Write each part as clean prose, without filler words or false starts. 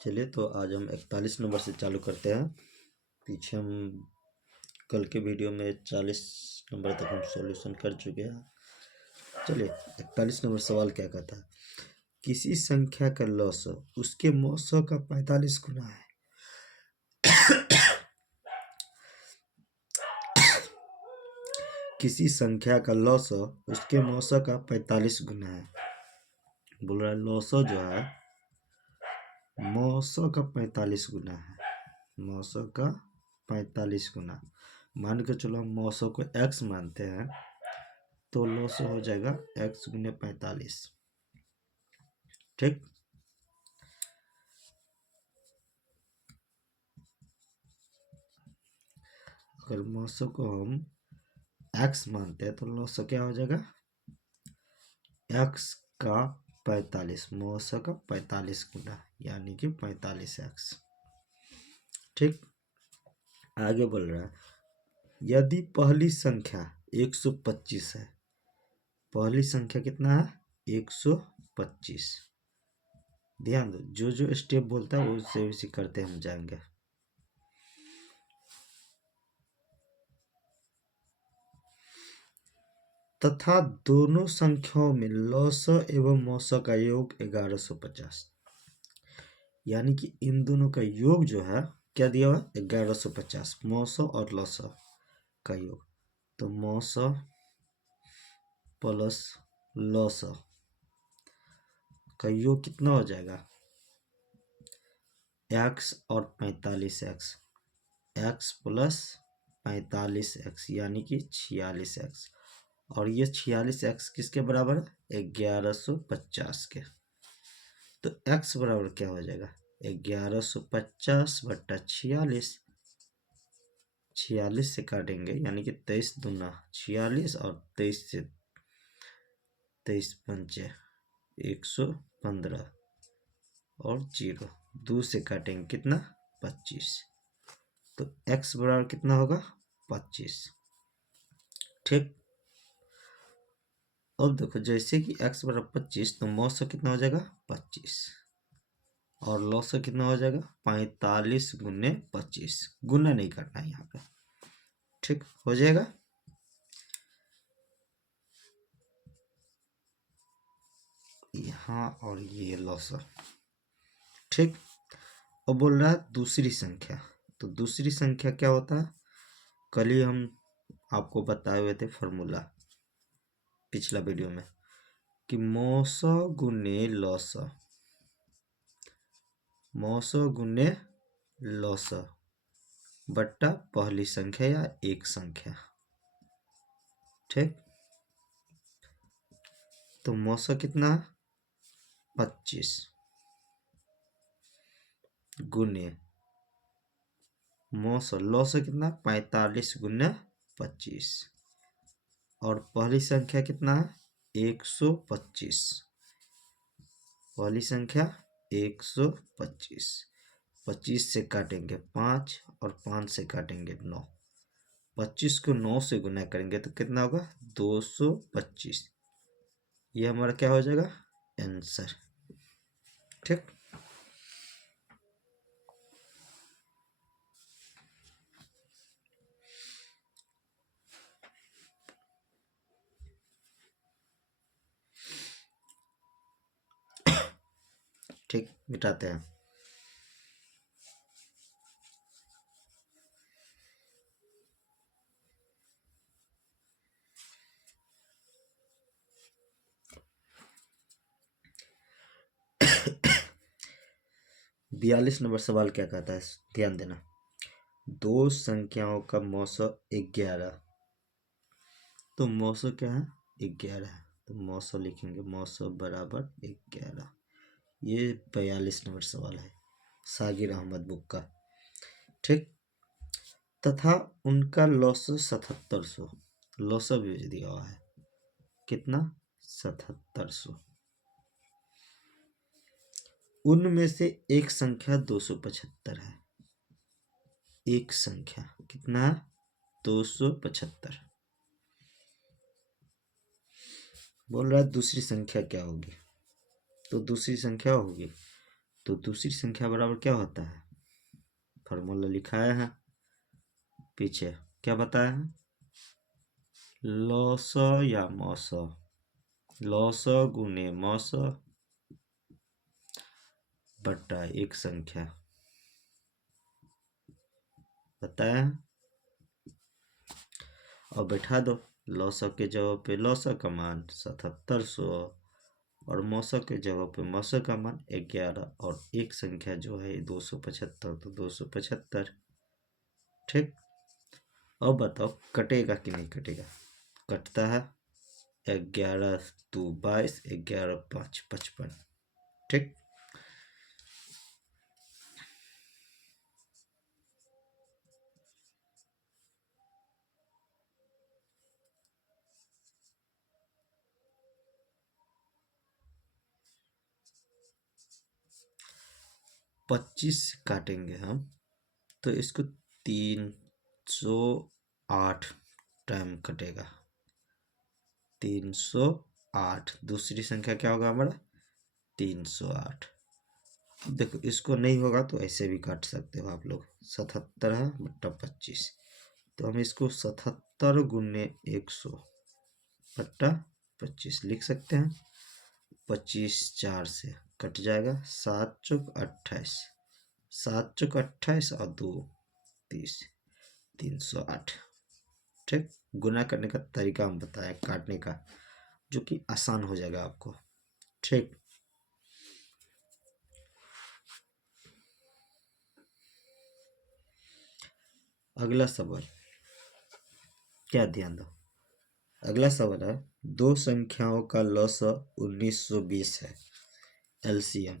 चलिए तो आज हम 41 नंबर से चालू करते हैं। पीछे हम कल के वीडियो में 40 नंबर तक हम सॉल्यूशन कर चुके हैं। चलिए 41 नंबर सवाल क्या कहता है, किसी संख्या का लॉस उसके मौसों का 45 गुना है। किसी संख्या का लॉस उसके मौसों का 45 गुना है। बोल रहा है लॉस जो है मौसों का 45 गुना है। मौसों का 45 गुना। मान के चलो हम मौसों को x मानते हैं तो लॉस हो जाएगा x गुने 45। ठीक, अगर मौसों को हम x मानते हैं तो लॉस क्या हो जाएगा x का 45, मौसों का 45 गुना यानी कि 45x। ठीक, आगे बोल रहा है यदि पहली संख्या 125 है। पहली संख्या कितना है 125। ध्यान दो, जो जो स्टेप बोलता है उससे उसी करते हम जाएंगे। तथा दोनों संख्याओं में लॉस एवं मौसा का योग 1150, यानी कि इन दोनों का योग जो है क्या दिया हुआ 1150, मौसा और लॉसा का योग। तो मौसा प्लस लॉसा का योग कितना हो जाएगा x और 45x, x प्लस 45x यानी कि 46x, और ये 46x किसके बराबर है 1150 के। तो x बराबर क्या हो जाएगा 1150 बट्टा 46, 46 से काटेंगे यानी कि 23 दूना 46 और 23 से 23 पंचे 115 और 0 2 से काटेंगे कितना 25। तो x बराबर कितना होगा 25। ठीक, अब देखो जैसे कि x बराबर 25 तो मौसा कितना हो जाएगा 25 और लॉसा कितना हो जाएगा 45 गुने 25। गुना नहीं करना है यहाँ पे। ठीक हो जाएगा। यहाँ और ये लॉसा। ठीक, अब बोल रहा है दूसरी संख्या। तो दूसरी संख्या क्या होता है, कल ही हम आपको बताए हुए थे फॉर्मूला पिछला वीडियो में कि मौसा गुने लॉसा, मौसा गुने लॉसा बट्टा पहली संख्या या एक संख्या। ठीक, तो मौसा कितना 25 गुने मौसा लॉसा कितना 45 गुने 25 और पहली संख्या कितना है 125। पहली संख्या 125, 25 से काटेंगे 5 और 5 से काटेंगे 9, 25 को 9 से गुना करेंगे तो कितना होगा 225। ये हमारा क्या हो जाएगा आंसर। ठीक, ठीक मिटाते हैं। बयालीस नंबर सवाल क्या कहता है, ध्यान देना। दो संख्याओं का मौसा 11, तो मौसा क्या है 11 है तो मौसा लिखेंगे मौसा बराबर 11। ये 42 नंबर सवाल है सागिर अहमद बुक का। ठीक, तथा उनका लॉस 7700, लॉस भी दिया हुआ है कितना 7700। उनमें से एक संख्या 275 है। एक संख्या कितना 275। बोल रहा है दूसरी संख्या क्या होगी, तो दूसरी संख्या होगी तो दूसरी संख्या बराबर क्या होता है, फॉर्मूला लिखाया है पीछे, क्या बताया है, लॉस या मौस, लॉस गुने मौस बटा एक संख्या, बताया है। और बैठा दो, लॉस के जगह पे लॉस का मान 7700 और मौसा के जगह पे मौसा का मान 11 और एक संख्या जो है 275, तो 275। ठीक, अब बताओ कटेगा कि नहीं कटेगा, कटता है, 11 2 22, 11 5 55। ठीक, पच्चीस काटेंगे हम, तो इसको 308 टाइम कटेगा, 308। दूसरी संख्या क्या होगा हमारा, 308। अब देखो इसको नहीं होगा तो ऐसे भी काट सकते हो आप लोग, 77 है बट्टा 25, तो हम इसको 77 गुने 100 बट्टा 25 लिख सकते हैं। 25 4 से कट जाएगा, 7 चौक 28, 7 चौक 28 और 2 30, 308। ठीक, गुना करने का तरीका हम बताएं काटने का, जो कि आसान हो जाएगा आपको। ठीक, अगला सवाल, क्या ध्यान दो, अगला सवाल है, दो संख्याओं का लॉसा 1920 है, एलसीएम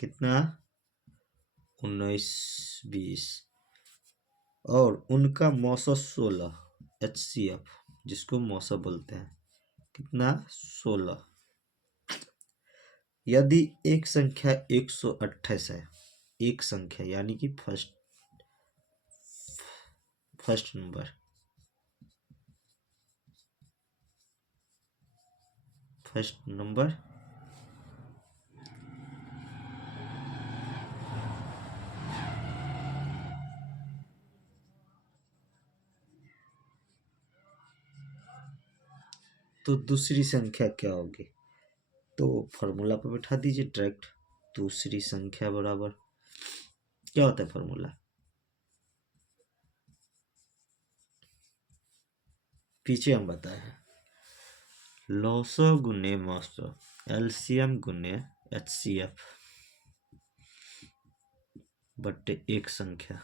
कितना, 1920, और उनका मौसा 16, एचसीएफ जिसको मौसा बोलते हैं, कितना, 16। यदि एक संख्या 128 है, एक संख्या यानी कि फर्स्ट नंबर, फर्स्ट नंबर तो दूसरी संख्या क्या होगी, तो फॉर्मूला पर बैठा दीजिए डायरेक्ट, दूसरी संख्या बराबर क्या होता है फॉर्मूला, पीछे हम बताए हैं, लॉसो गुने मौसो, एलसीएम गुने एचसीएफ बट्टे एक संख्या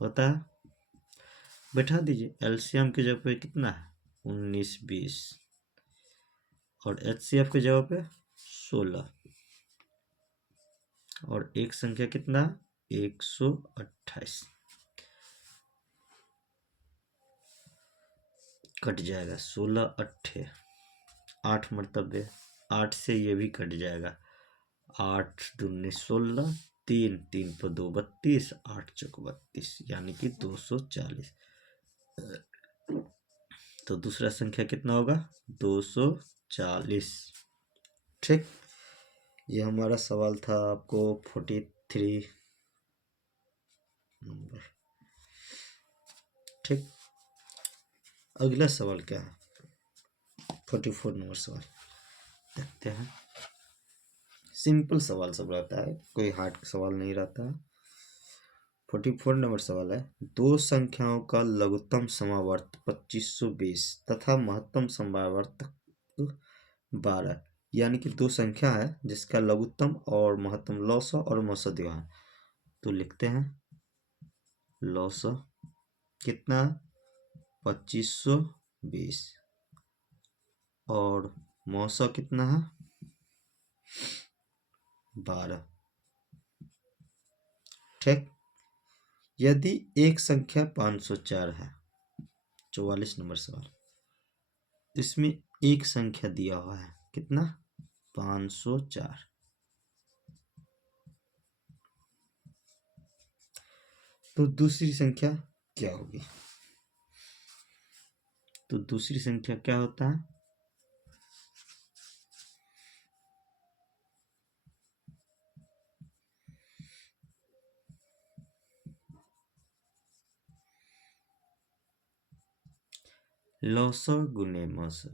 होता है। बैठा दीजिए, एलसीएम की जगह पे कितना है, 1920, और एचसीएफ की जगह पे 16, और एक संख्या कितना, 128, कट जाएगा, 16 अट्ठे 8 मरतबे, 8 से ये भी कट जाएगा, 8 दूनी 16, 3 3 पर 2 32, 8 चौक 32 यानी कि 240। तो दूसरा संख्या कितना होगा, 240। ठीक, ये हमारा सवाल था आपको 43 नंबर। ठीक, अगला सवाल क्या है, 44 नंबर सवाल देखते हैं। सिंपल सवाल सब रहता है, कोई हार्ड सवाल नहीं रहता है। 44 नंबर सवाल है, दो संख्याओं का लघुत्तम समावर्त 2520 तथा महत्तम समावर्त 12, यानी कि दो संख्या है जिसका लघुत्तम और महत्तम लॉसा और मौसा दिया है। तो लिखते हैं लॉसा कितना, 2520, और मौसा कितना है, 12। ठीक, यदि एक संख्या 504 है, 44 नंबर सवाल, इसमें एक संख्या दिया हुआ है कितना, 504, तो दूसरी संख्या क्या होगी, तो दूसरी संख्या क्या होता है, लौसा गुने मौसा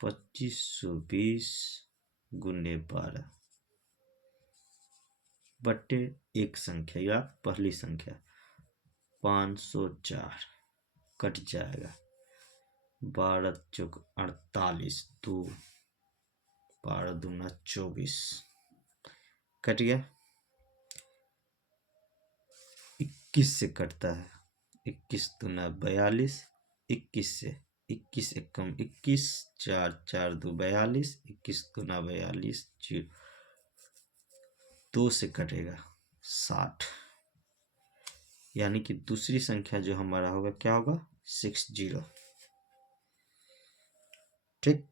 2520 गुने 12 बटे एक संख्या या पहली संख्या 504 कट जाएगा। 12 चौक 48 2 12 दूना 24 कट गया। 21 से कटता है। 21 दूना 42 21 से 21 एकम 21 4 4 2 42 21 दूना 42 2 से कटेगा 60 यानी कि दूसरी संख्या जो हमारा होगा क्या होगा 60। ठीक।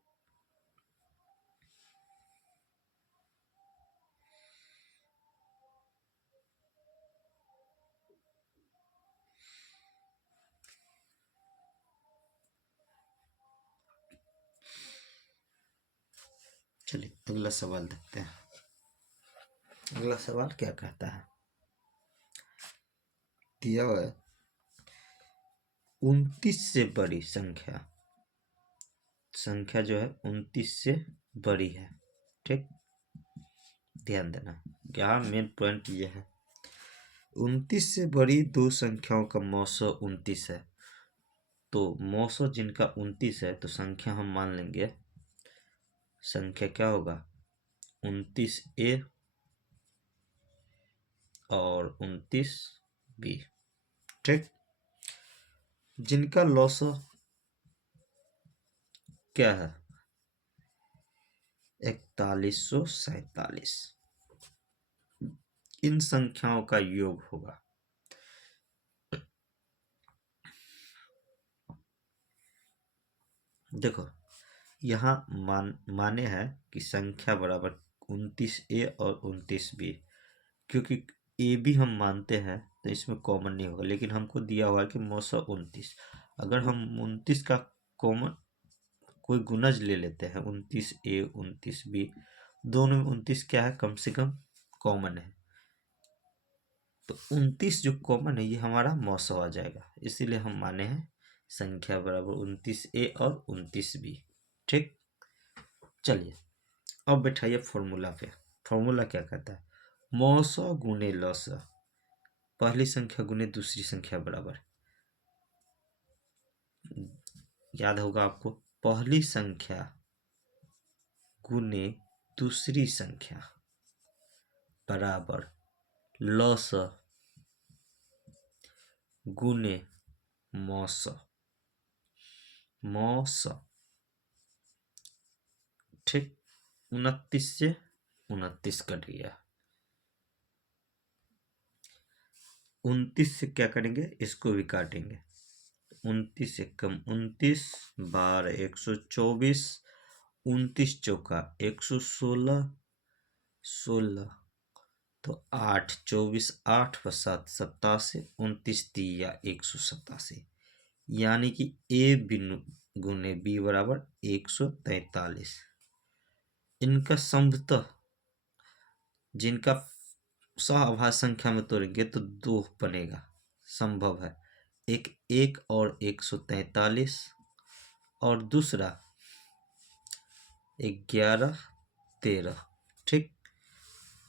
चलिए अगला सवाल देखते हैं। अगला सवाल क्या कहता है, दिया हुआ है 29 से बड़ी संख्या जो है 29 से बड़ी है। ठीक, ध्यान देना, यहाँ मेन पॉइंट ये है 29 से बड़ी दो संख्याओं का मौसो 29 है। तो मौसो जिनका 29 है तो संख्या हम मान लेंगे, संख्या क्या होगा 29A और 29B। ठीक, जिनका लौसो क्या है 4147, इन संख्याओं का योग होगा। देखो यहाँ माने है कि संख्या बराबर 29A और 29B, क्योंकि ए भी हम मानते हैं तो इसमें कॉमन नहीं होगा, लेकिन हमको दिया हुआ है कि मौसम 29। अगर हम 29 का कॉमन कोई गुणज ले लेते हैं 29A 29B, दोनों में 29 क्या है कम से कम कॉमन है, तो 29 जो कॉमन है ये हमारा मौसम आ जाएगा। इसीलिए हम माने हैं संख्या बराबर 29A और 29B। ठीक, चलिए अब बैठाइए फॉर्मूला पे। फॉर्मूला क्या कहता है, मौसौ गुने लौसौ, पहली संख्या गुने दूसरी संख्या बराबर, याद होगा आपको, पहली संख्या गुने दूसरी संख्या बराबर लौसौ गुने मौसौ। ठीक, 29 से 29 कट गया। 29 से क्या करेंगे, इसको भी काटेंगे। 29 एकम 29 12 124 29 चौका 116 16 तो 8 24 8 व 7 87 29 तिया 187, यानी कि ए बिनु गुने बी बराबर 143। इनका संभवतः जिनका सहअभाज्य संख्या में तोड़ेंगे तो 2 बनेगा, संभव है। एक 1 और 143 और दूसरा 11 13। ठीक,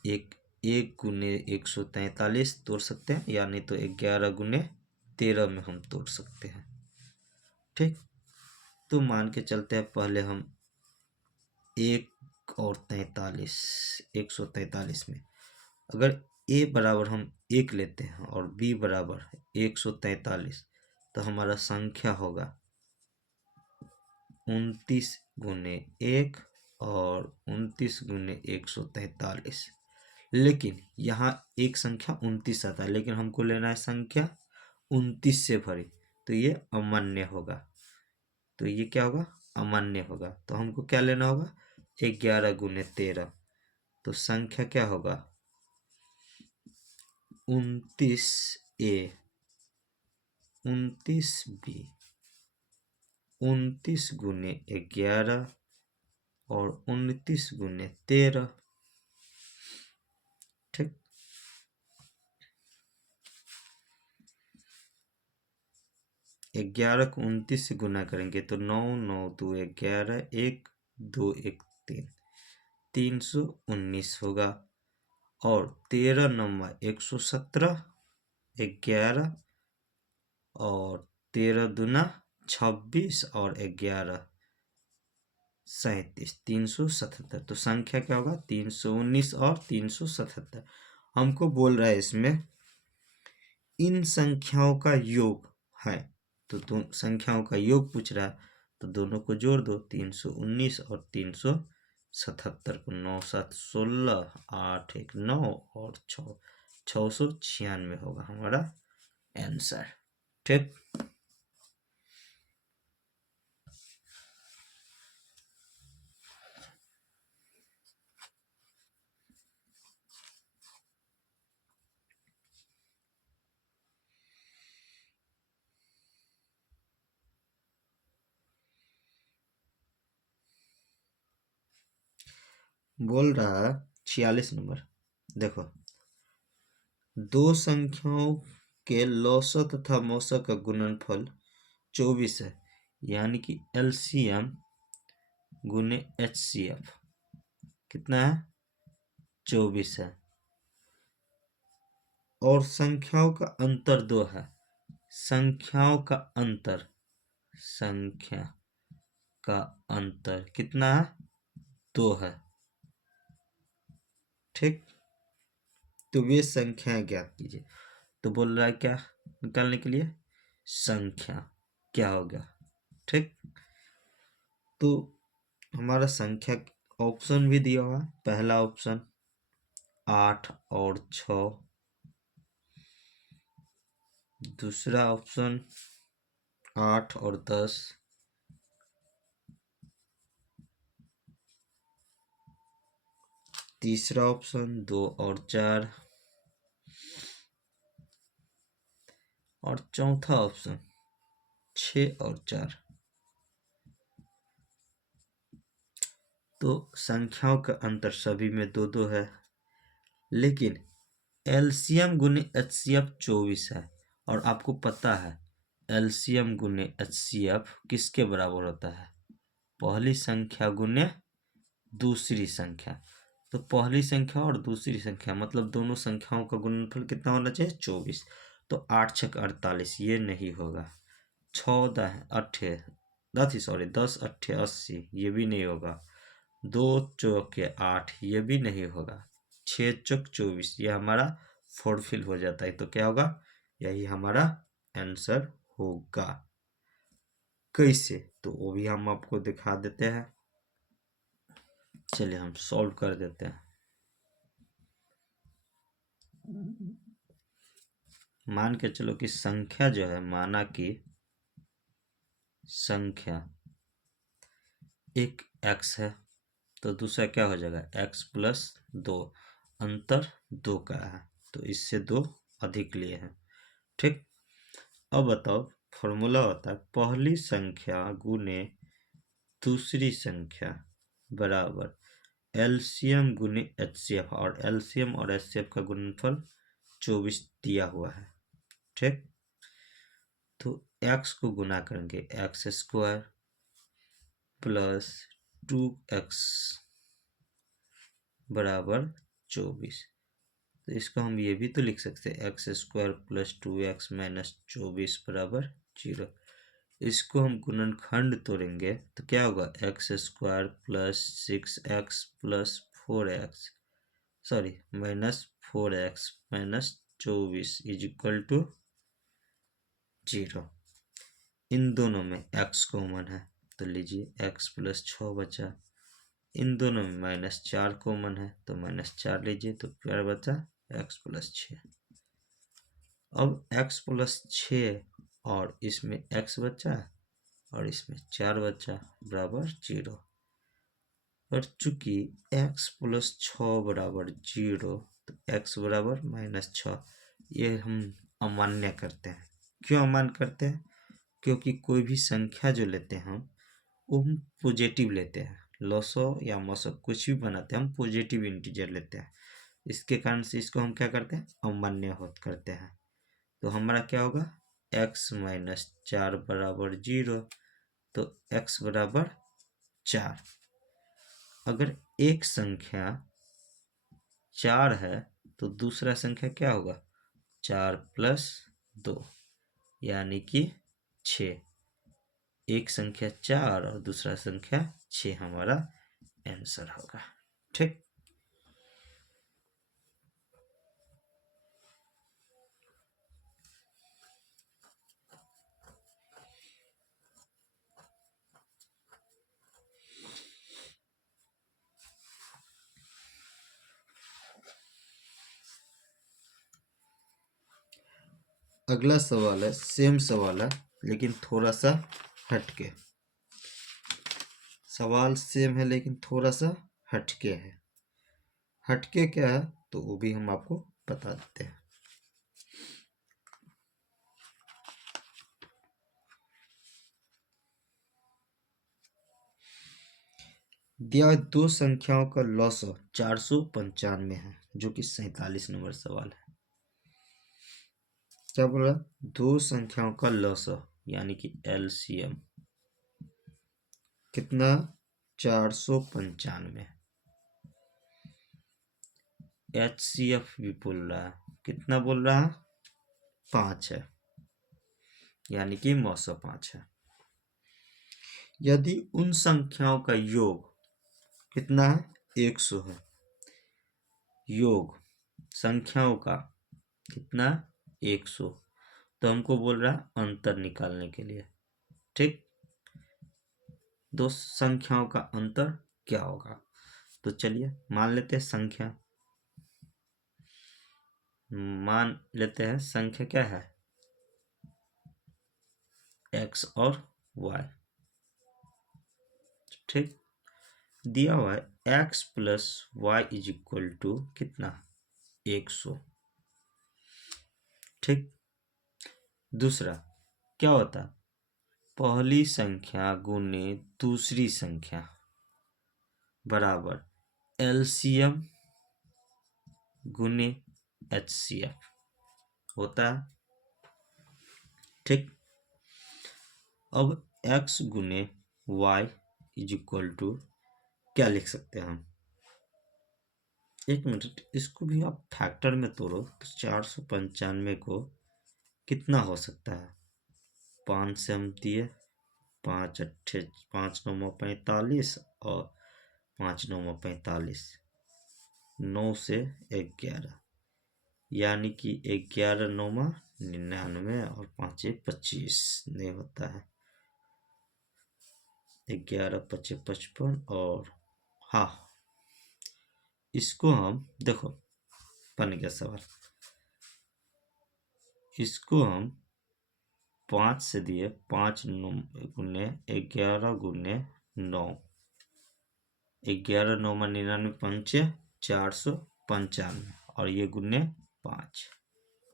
एक 1 गुने 143 तोड़ सकते हैं, या नहीं तो 11 गुने 13 में हम तोड़ सकते हैं। ठीक, तो मान के चलते हैं पहले हम 1 और 43 143 में अगर ए बराबर हम 1 लेते हैं और बी बराबर 143, तो हमारा संख्या होगा 29 गुने 1 और 29 गुने 143। लेकिन यहाँ एक संख्या 29 आता है, लेकिन हमको लेना है संख्या 29 से भरी, तो ये अमान्य होगा। तो ये क्या होगा, अमान्य होगा। तो हमको क्या लेना होगा 11 गुने 13, तो संख्या क्या होगा 29A 29B 29 गुने 11 और 29 गुने 13। ठीक, 11 को 29 से गुना करेंगे तो 9 9 2 11 1 2 1 3 319 होगा। और 13 9 117 11 और 13 दूना 26 और 11 37 377। तो संख्या क्या होगा 319 और 377। हमको बोल रहा है इसमें इन संख्याओं का योग है, तो संख्याओं का योग पूछ रहा है, तो दोनों को जोड़ दो 319 और 377 को 9 7 16 8 1 9 और 696 होगा हमारा आंसर। ठीक, बोल रहा है 46 नंबर। देखो, दो संख्याओं के लौसक तथा मौसक का गुणनफल 24 है, यानी कि एलसीएम गुने एचसीएफ कितना है 24 है। और संख्याओं का अंतर 2 है। संख्या का अंतर कितना है 2 है। ठीक, तो वे संख्याएं ज्ञात कीजिए। तो बोल रहा है क्या निकालने के लिए, संख्या क्या हो गया। ठीक, तो हमारा संख्या ऑप्शन भी दिया हुआ है। पहला ऑप्शन 8 और 6, दूसरा ऑप्शन 8 और 10, तीसरा ऑप्शन 2 और 4 और चौथा ऑप्शन 6 और 4। तो संख्याओं का अंतर सभी में 2 2 है, लेकिन एलसीएम गुने एचसीएफ 24 है। और आपको पता है एलसीएम गुने एचसीएफ किसके बराबर होता है, पहली संख्या गुने दूसरी संख्या। तो पहली संख्या और दूसरी संख्या मतलब दोनों संख्याओं का गुणनफल कितना होना चाहिए 24। तो 8 6 48, ये नहीं होगा। 10 8 80, ये भी नहीं होगा। 2 चौके 8, ये भी नहीं होगा। 6 चौक 24, ये हमारा फुलफिल हो जाता है। तो क्या होगा, यही हमारा आंसर होगा। कैसे, तो वो भी हम आपको दिखा देते हैं। चलिए हम सॉल्व कर देते हैं। मान के चलो कि संख्या जो है, माना कि संख्या एक x है, तो दूसरा क्या हो जाएगा x प्लस 2, अंतर 2 का है, तो इससे 2 अधिक लिए हैं। ठीक, अब बताओ, फॉर्मूला होता है पहली संख्या गुने दूसरी संख्या बराबर एलसीएम गुने एचसीएफ, और एलसीएम और एचसीएफ का गुणनफल 24 दिया हुआ है। ठीक, तो x को गुना करेंगे एक्स स्क्वायर प्लस 2x बराबर 24। तो इसको हम ये भी तो लिख सकते हैं x square plus 2x minus 24 बराबर 0। इसको हम गुणनखंड तोड़ेंगे तो क्या होगा x square plus 6x plus 4x minus 4x minus 24 is equal to 0। इन दोनों में x कॉमन है, तो लीजिए x प्लस 6 बचा। इन दोनों में माइनस 4 कॉमन है, तो माइनस 4 लीजिए, तो क्या बचा x प्लस 6। अब x प्लस 6 और इसमें x बचा और इसमें 4 बचा बराबर 0। और चूंकि x प्लस 6 बराबर 0, तो x बराबर माइनस 6, ये हम अमान्य करते हैं। क्यों अमान्य करते हैं, क्योंकि कोई भी संख्या जो लेते हैं वो हम पॉजिटिव लेते हैं। लॉसो या मसो कुछ भी बनाते हैं हम पॉजिटिव इंटीजर लेते हैं। इसके कारण से इसको हम क्या करते हैं अमान्य करते हैं। तो हमारा क्या होगा x माइनस 4 बराबर 0, तो x बराबर 4। अगर एक संख्या 4 है तो दूसरा संख्या क्या होगा? 4 प्लस 2 यानी कि 6। एक संख्या 4 और दूसरा संख्या 6 हमारा आंसर होगा। ठीक, अगला सवाल है, सेम सवाल है लेकिन थोड़ा सा हटके। सवाल सेम है लेकिन थोड़ा सा हटके है। हटके क्या है तो वो भी हम आपको बता देते हैं। दिया दो संख्याओं का लॉसअ 495 है, जो कि 47 नंबर सवाल है। क्या बोल रहा? दो संख्याओं का लॉसअ यानी कि एलसीएम कितना? 495। एचसीएफ भी बोल रहा है, कितना बोल रहा है? 5 है, यानी कि मौसो 5 है। यदि उन संख्याओं का योग कितना है? 100 है। योग संख्याओं का कितना? 100। तो हमको बोल रहा है अंतर निकालने के लिए। ठीक, दो संख्याओं का अंतर क्या होगा? तो चलिए मान लेते हैं संख्या, मान लेते हैं संख्या क्या है? x और y। ठीक, दिया हुआ है x plus y is equal to कितना? 100। ठीक, दूसरा क्या होता है? पहली संख्या गुने दूसरी संख्या बराबर एलसीएम गुने एचसीएफ होता है। ठीक, अब x गुने y इज इक्वल टू क्या लिख सकते हैं हम? एक मिनट, इसको भी आप फैक्टर में तोड़ो तो 495 को कितना हो सकता है? 5 से हम दिए, 5 अट्ठे 5 9 45 और 5 9 45, 9 से 11 यानी कि 11 9 99 और 5 25 नहीं होता है। 11 5 55 और हाँ, इसको हम देखो बन गया सवाल। इसको हम 5 से दिए, 5 गुने 11 गुने 9, 11 9 99 पंचे 495 और ये गुने 5।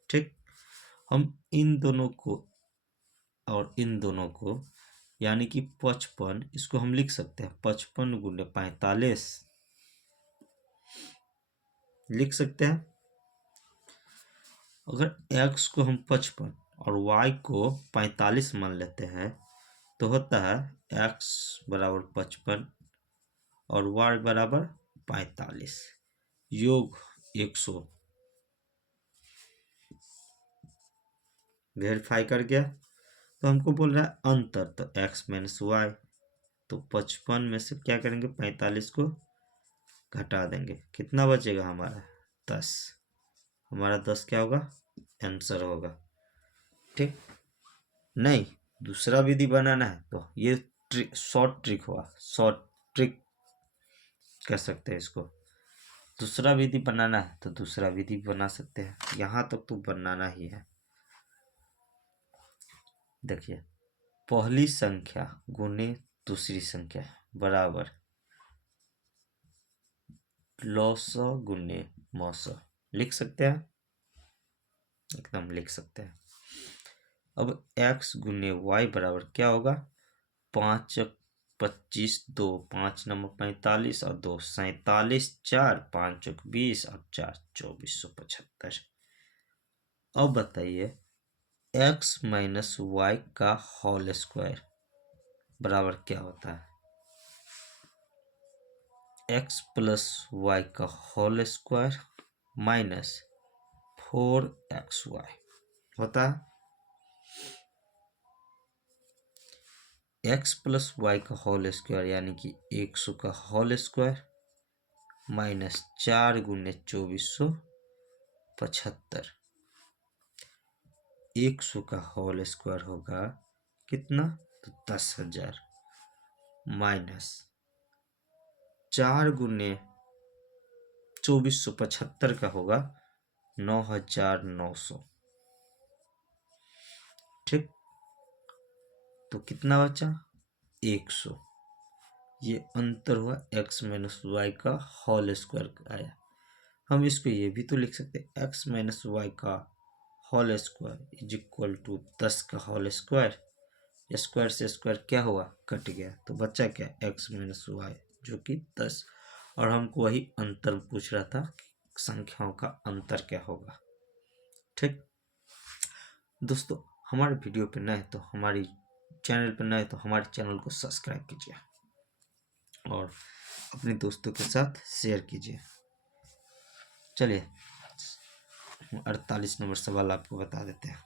ठीक, हम इन दोनों को और इन दोनों को यानी कि 55, इसको हम लिख सकते हैं 55 गुने 45 लिख सकते हैं। अगर x को हम 55 और y को 45 मान लेते हैं तो होता है x बराबर 55 और y बराबर 45 योग 100। वेरीफाई कर गया। तो हमको बोल रहा है अंतर, तो x माइनस वाई, तो 55 में से क्या करेंगे? 45 को घटा देंगे, कितना बचेगा हमारा? 10। हमारा 10 क्या होगा? आंसर होगा। ठीक, नहीं दूसरा विधि बनाना है तो ये ट्रिक, शॉर्ट ट्रिक हुआ, शॉर्ट ट्रिक कह सकते हैं इसको। दूसरा विधि बनाना है तो दूसरा विधि बना सकते हैं, यहाँ तक तो बनाना ही है। देखिए, पहली संख्या गुने दूसरी संख्या बराबर लॉसअ गुने मौसअ लिख सकते हैं, एकदम लिख सकते हैं। अब x गुने y बराबर क्या होगा? 5 25 2 5 9 45 और 2 47 4 5 20 और 4 2475। अब बताइए एक्स माइनस वाई का होल स्क्वायर बराबर क्या होता है? एक्स प्लस वाई का होल स्क्वायर माइनस 4xy होता है। एक्स प्लस वाई का होल स्क्वायर यानी कि 100 का होल स्क्वायर माइनस 4 गुने 2475। 100 का होल स्क्वायर होगा कितना? तो 10,000 माइनस 4 गुने 2475 का होगा 9,900। ठीक, तो कितना बचा? 100। ये अंतर हुआ एक्स माइनस वाई का होल स्क्वायर आया। हम इसको ये भी तो लिख सकते हैं, एक्स माइनस वाई का whole square is equal to 10 का होल स्क्वायर। स्क्वायर से स्क्वायर क्या हुआ? कट गया, तो बचा क्या? एक्स माइनस वाई जो कि 10। और हमको वही अंतर पूछ रहा था, संख्याओं का अंतर क्या होगा। ठीक दोस्तों, हमारे वीडियो पे नए तो हमारी चैनल पे नए तो हमारे चैनल को सब्सक्राइब कीजिए और अपने दोस्तों के साथ शेयर कीजिए। चलिए 48 नंबर सवाल आपको बता देते हैं।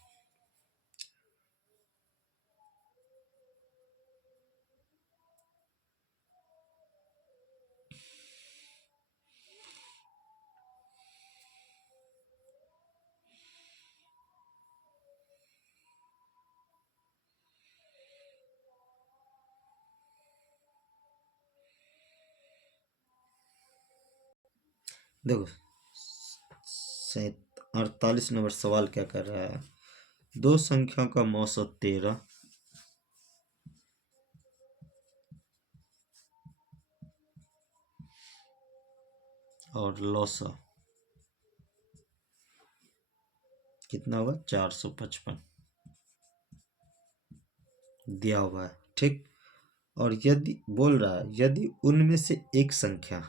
देखो 48 नंबर सवाल क्या कर रहा है? दो संख्याओं का औसत 13 और लौसा कितना होगा? 455 दिया हुआ है। ठीक, और यदि बोल रहा है यदि उनमें से एक संख्या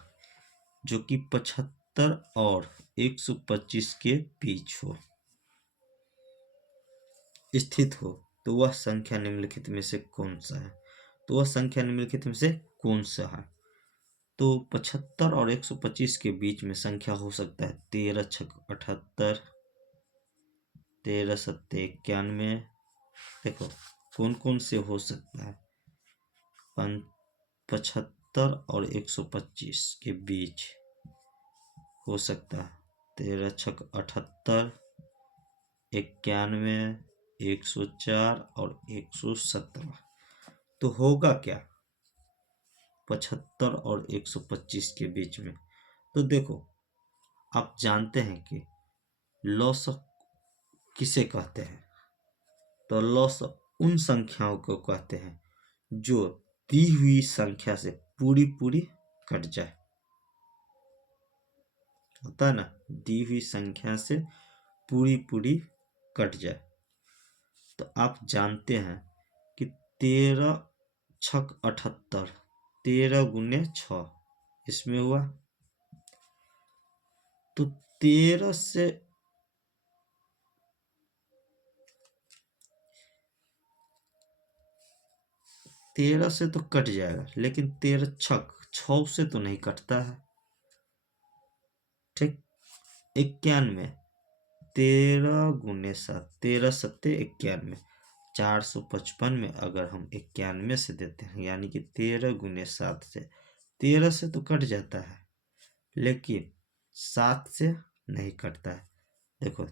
जो कि 75 और 125 के बीच हो स्थित हो तो वह संख्या निम्नलिखित में से कौन सा है? तो वह संख्या निम्नलिखित में से कौन सा है? तो 75 और 125 के बीच में संख्या हो सकता है 13 छक 78, 13 सत्ते 91। देखो कौन कौन से हो सकता है? 75 और 125 के बीच हो सकता है 13 छक 78, 91, 104 और 117। तो होगा क्या 75 और 125 के बीच में? तो देखो आप जानते हैं कि लॉसक किसे कहते हैं? तो लॉसक उन संख्याओं को कहते हैं जो दी हुई संख्या से पूरी पूरी कट जाए। होता है ना, दी हुई संख्या से पूरी पूरी कट जाए। तो आप जानते हैं कि 13 छक 78, 13 गुने 6 इसमें हुआ। तो 13 से 13 से तो कट जाएगा, लेकिन 13 छक 6 से तो नहीं कटता है। ठीक, 91, 13 गुने 7, 13 सत्ते 91, 455 में अगर हम 91 से देते हैं यानी कि 13 गुने 7 से 13 से तो कट जाता है, लेकिन 7 से नहीं कटता है। देखो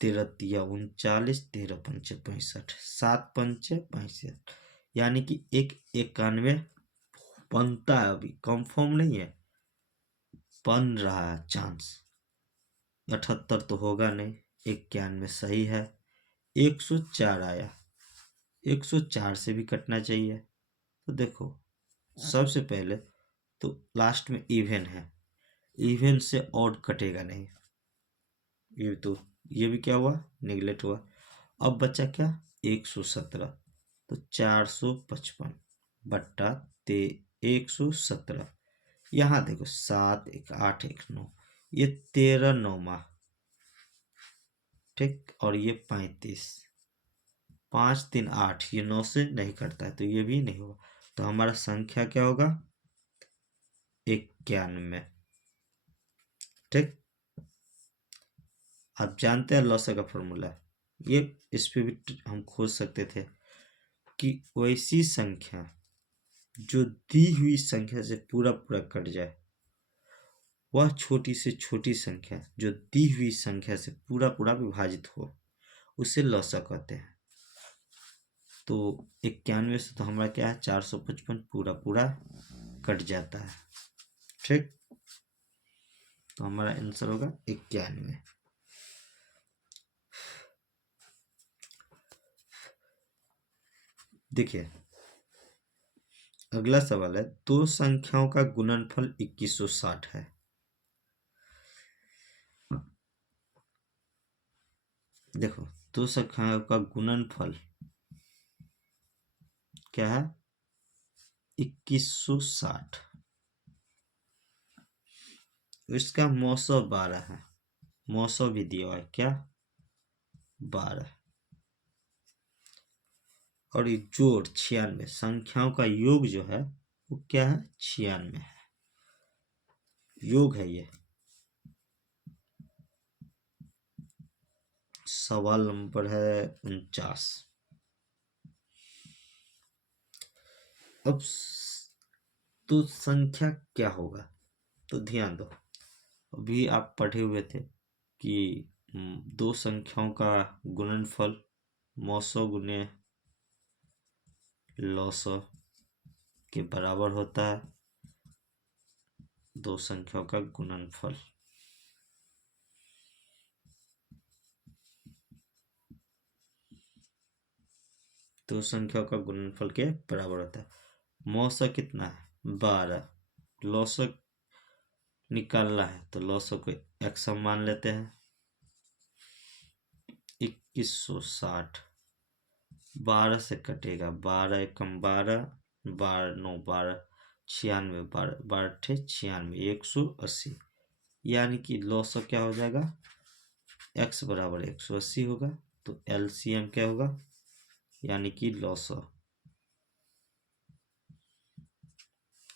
13 तिया 39, 13 पंचे 65, 7 पंचे 65, यानी कि 91 बनता है। अभी कंफर्म नहीं है, बन रहा है चांस। 78 तो होगा नहीं, 91 सही है। 104 आया, 104 से भी कटना चाहिए। तो देखो सबसे पहले तो लास्ट में इवन है, इवन से ऑड कटेगा नहीं। ये तो ये भी क्या हुआ? नेगलेक्ट हुआ। अब बचा क्या? 117। तो 455 बट्टा ते 117। यहाँ देखो 7 1 8 1 9, ये 13 9 ठीक, और ये 35, 5 3 8, ये 9 से नहीं कटता है तो ये भी नहीं होगा। तो हमारा संख्या क्या होगा? 91। ठीक, आप जानते हैं लॉसा का फॉर्मूला, ये इस पे भी हम खोज सकते थे कि वैसी संख्या जो दी हुई संख्या से पूरा पूरा कट जाए, वह छोटी से छोटी संख्या जो दी हुई संख्या से पूरा पूरा विभाजित हो, उसे लॉसा कहते हैं। तो 91 से तो हमारा क्या है, 455 पूरा पूरा कट जाता है। ठीक, तो हमारा आंसर होगा 91। देखिए अगला सवाल है, दो संख्याओं का गुणनफल 2160 है। देखो दो संख्याओं का गुणनफल क्या है? 2160। इसका मौसो 12 है, मौसो भी दिया है क्या? 12। और ये जोड़ 96, संख्याओं का योग जो है वो क्या है? 96 है, योग है ये। सवाल नंबर है 49। अब तो संख्या क्या होगा? तो ध्यान दो, अभी आप पढ़े हुए थे कि दो संख्याओं का गुणनफल मौसो गुने लॉसो के बराबर होता है, दो संख्याओं का गुणनफल। दो संख्याओं का गुणनफल के बराबर होता है। मौसो कितना है? 12। लॉसो निकालना है तो लॉसो को x हम मान लेते हैं। 2160 12 से कटेगा, 12 एकम 12, 12 9 12, 96, 12 12 96, 180। यानी कि लॉसो क्या हो जाएगा? x बराबर 180 होगा। तो एलसीएम क्या होगा? यानी कि लॉसो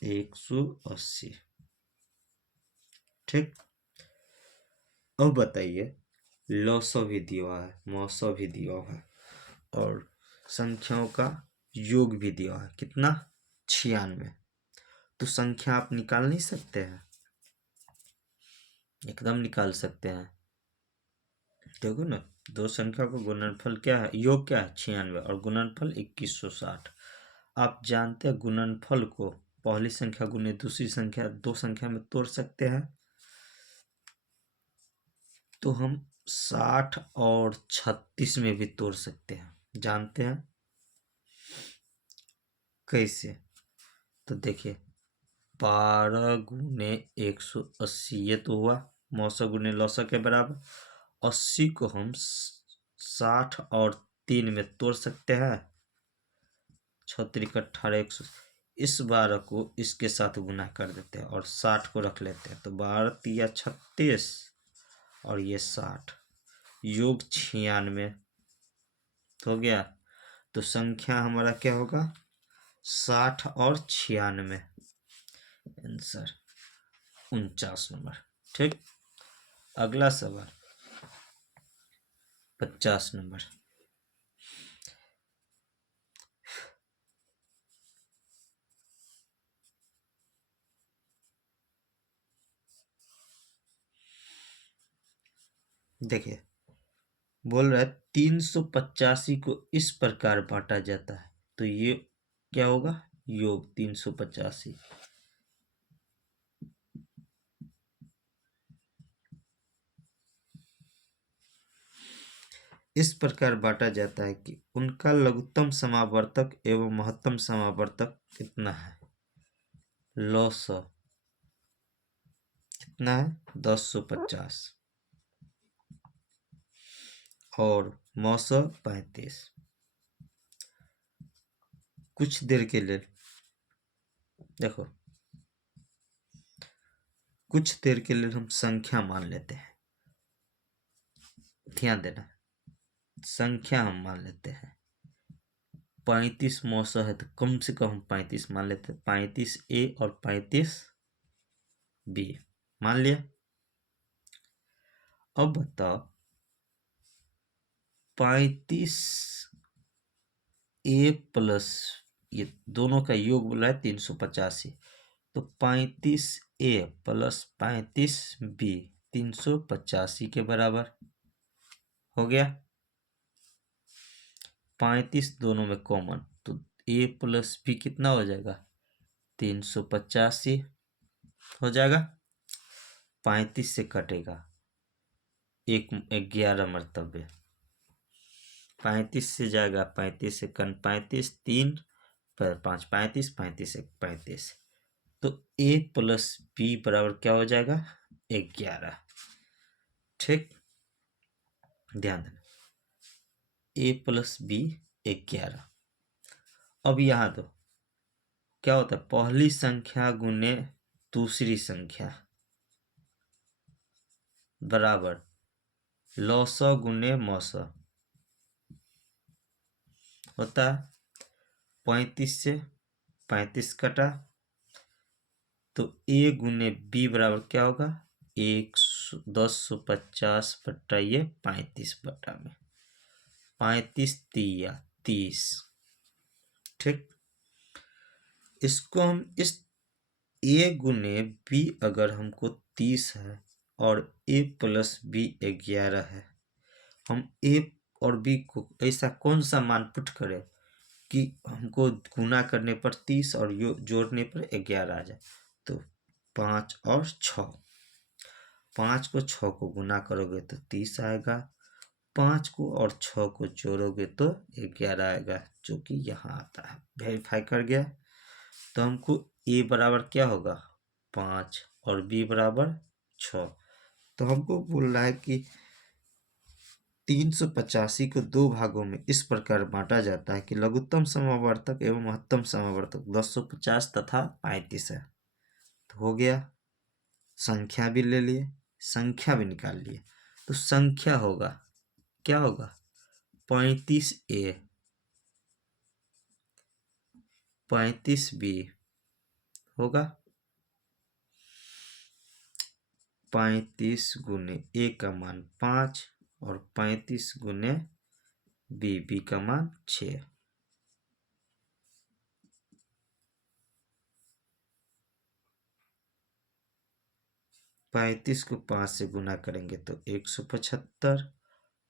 180। ठीक, अब बताइए, लॉसो भी दिया हुआ है, मौसो भी दिया हुआ है, और संख्याओं का योग भी दिया हुआ है, कितना? 96। तो संख्या आप निकाल नहीं सकते हैं? एकदम निकाल सकते हैं। देखो ना, दो संख्या का गुणनफल क्या है? योग क्या है? 96 और गुणनफल 2160। आप जानते हैं गुणनफल को पहली संख्या गुने दूसरी संख्या, दो संख्या में तोड़ सकते हैं। तो हम 60 और 36 में भी तोड़ सकते हैं, जानते हैं कैसे? तो देखिए 12 गुने 180, ये तो हुआ मौसो गुने लौसो के बराबर। 80 को हम 60 और 3 में तोड़ सकते हैं, 6 18 100। इस 12 को इसके साथ गुना कर देते हैं और 60 को रख लेते हैं, तो 12 तिया 36 और ये 60, योग 96 हो गया। तो संख्या हमारा क्या होगा? 60 और 96, आंसर 49 नंबर। ठीक, अगला सवाल 50 नंबर। देखिए बोल रहा है 385 को इस प्रकार बांटा जाता है, तो ये क्या होगा? योग 385। इस प्रकार बांटा जाता है कि उनका लघुत्तम समावर्तक एवं महत्तम समावर्तक कितना है? लॉसो कितना है? 1050 और मौसो 35। कुछ देर के लिए देखो, कुछ देर के लिए हम संख्या मान लेते हैं, ध्यान देना, संख्या हम मान लेते हैं। 35 मौसा है तो कम से कम 35 मान लेते हैं, 35A और 35B मान लिया। अब बताओ 35A प्लस ये दोनों का योग बोला है 385, तो 35A प्लस 35B 385 के बराबर हो गया। 35 दोनों में कॉमन, तो A प्लस B कितना हो जाएगा 385 हो जाएगा। 35 से कटेगा 11 मरतबे, 35 से जाएगा 35 से 35 3 पर 5 35 35 से 35, तो A प्लस B बराबर क्या हो जाएगा 11। ठीक, ध्यान देना, A प्लस B 11। अब यहाँ तो क्या होता है, पहली संख्या गुने दूसरी संख्या बराबर लौसा गुने मौसा होता है। 35 से 35 कटा तो A गुने B बराबर क्या होगा 1050 बटा ये 35 बटा में 35 तिया 30। ठीक, इसको हम इस A गुने B अगर हमको 30 है और A प्लस B 11 है, हम A और B को ऐसा कौन सा मान पुट करें कि हमको गुना करने पर 30 और जोड़ने पर 11 आ जाए। तो 5 और 6, 5 को 6 को गुना करोगे तो 30 आएगा, 5 को और 6 को जोड़ोगे तो 11 आएगा, जो कि यहाँ आता है। वेरीफाई कर गया, तो हमको A बराबर क्या होगा 5 और B बराबर 6। तो हमको बोल रहा है कि 385 को दो भागों में इस प्रकार बांटा जाता है कि लघुत्तम समावर्तक एवं महत्तम समावर्तक 1050 तथा 35 है। तो हो गया, संख्या भी ले लिए, संख्या भी निकाल लिए, तो संख्या होगा क्या होगा 35A 35B होगा 35 गुने A का मान 5 और 35 गुने B का मान 6। 35 को 5 से गुना करेंगे तो 175,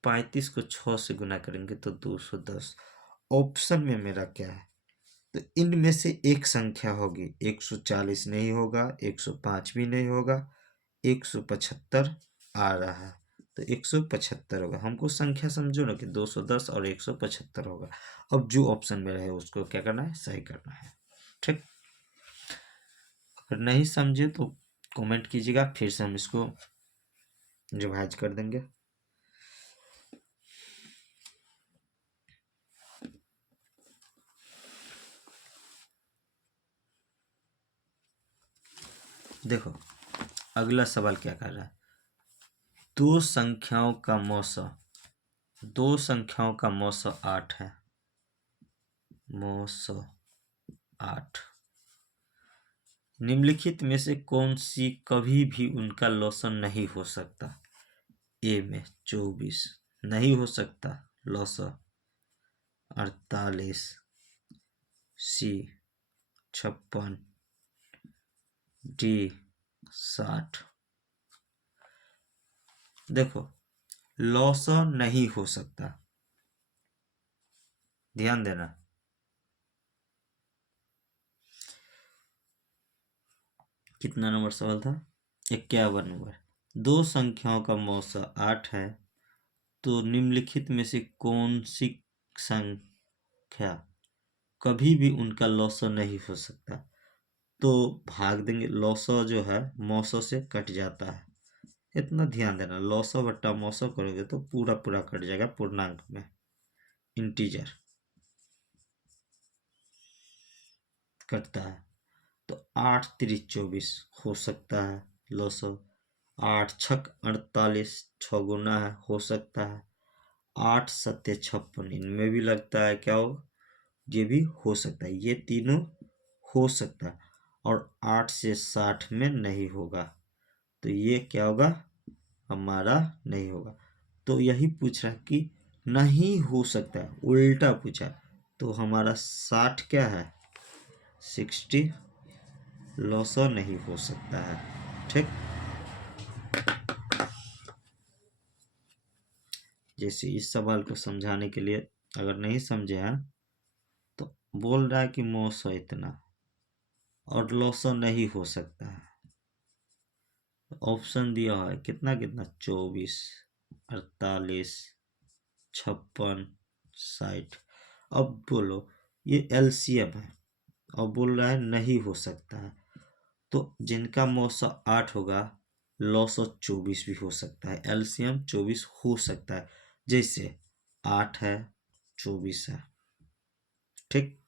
35 को 6 से गुना करेंगे तो 210। ऑप्शन में मेरा क्या है, तो इनमें से एक संख्या होगी, 140 नहीं होगा, 105 भी नहीं होगा, 175 आ रहा है, तो 175 होगा। हमको संख्या समझो ना कि 210 और 175 होगा। अब जो ऑप्शन में रहे उसको क्या करना है, सही करना है। ठीक, अगर नहीं समझे तो कमेंट कीजिएगा, फिर से हम इसको रिवाइज कर देंगे। देखो अगला सवाल क्या कर रहा है, दो संख्याओं का मौसा 8 है, मौसा 8, निम्नलिखित में से कौन सी कभी भी उनका लॉसन नहीं हो सकता। ए में 24 नहीं हो सकता लॉसन, 48, सी 56, डी 60। देखो लॉसन नहीं हो सकता, ध्यान देना, कितना नंबर सवाल था 51 नंबर। दो संख्याओं का मौसा 8 है, तो निम्नलिखित में से कौन सी संख्या कभी भी उनका लॉसा नहीं हो सकता। तो भाग देंगे, लॉसा जो है मौसा से कट जाता है, इतना ध्यान देना, लॉसा बट्टा मौसा करोगे तो पूरा पूरा कट जाएगा पूर्णांक में, इंटीजर कटता है। तो 8 3 24 हो सकता है, लसो 8 छक 48, 6 गुना है, हो सकता है। 8 सत्ते 56, इनमें भी लगता है क्या हो, ये भी हो सकता है, ये तीनों हो सकता है। और 8 से 60 में नहीं होगा, तो ये क्या होगा, हमारा नहीं होगा। तो यही पूछ रहा है कि नहीं हो सकता है, उल्टा पूछा है। तो हमारा 60 क्या है, 60 लॉसो नहीं हो सकता है। ठीक, जैसे इस सवाल को समझाने के लिए अगर नहीं समझे हैं तो बोल रहा है कि मौसो इतना और लॉसो नहीं हो सकता है। ऑप्शन दिया है कितना कितना, 24, 48, 56, 60। अब बोलो ये एलसीएम है और बोल रहा है नहीं हो सकता है, तो जिनका मौसम 8 होगा लॉसो 24 भी हो सकता है, एलसीएम 24 हो सकता है। जैसे 8 है 24 है, ठीक,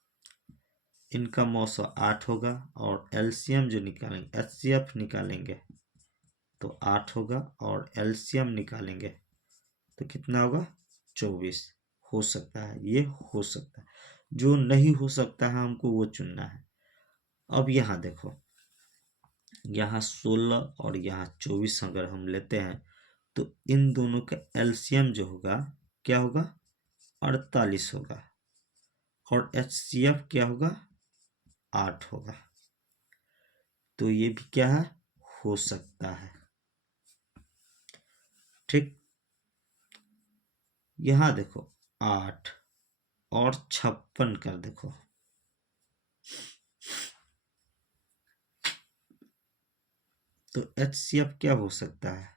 इनका मौसम 8 होगा और एलसीएम जो निकालेंगे एचसीएफ निकालेंगे तो 8 होगा और एलसीएम निकालेंगे तो कितना होगा, 24। हो सकता है, ये हो सकता है। जो नहीं हो सकता है हमको वो चुनना है। अब यहाँ देखो, यहाँ 16 और यहाँ 24 अगर हम लेते हैं तो इन दोनों का एलसीएम जो होगा क्या होगा, 48 होगा और एचसीएफ क्या होगा, 8 होगा। तो ये भी क्या है, हो सकता है। ठीक, यहाँ देखो 8 और 56 कर देखो, तो एचसीएफ क्या हो सकता है,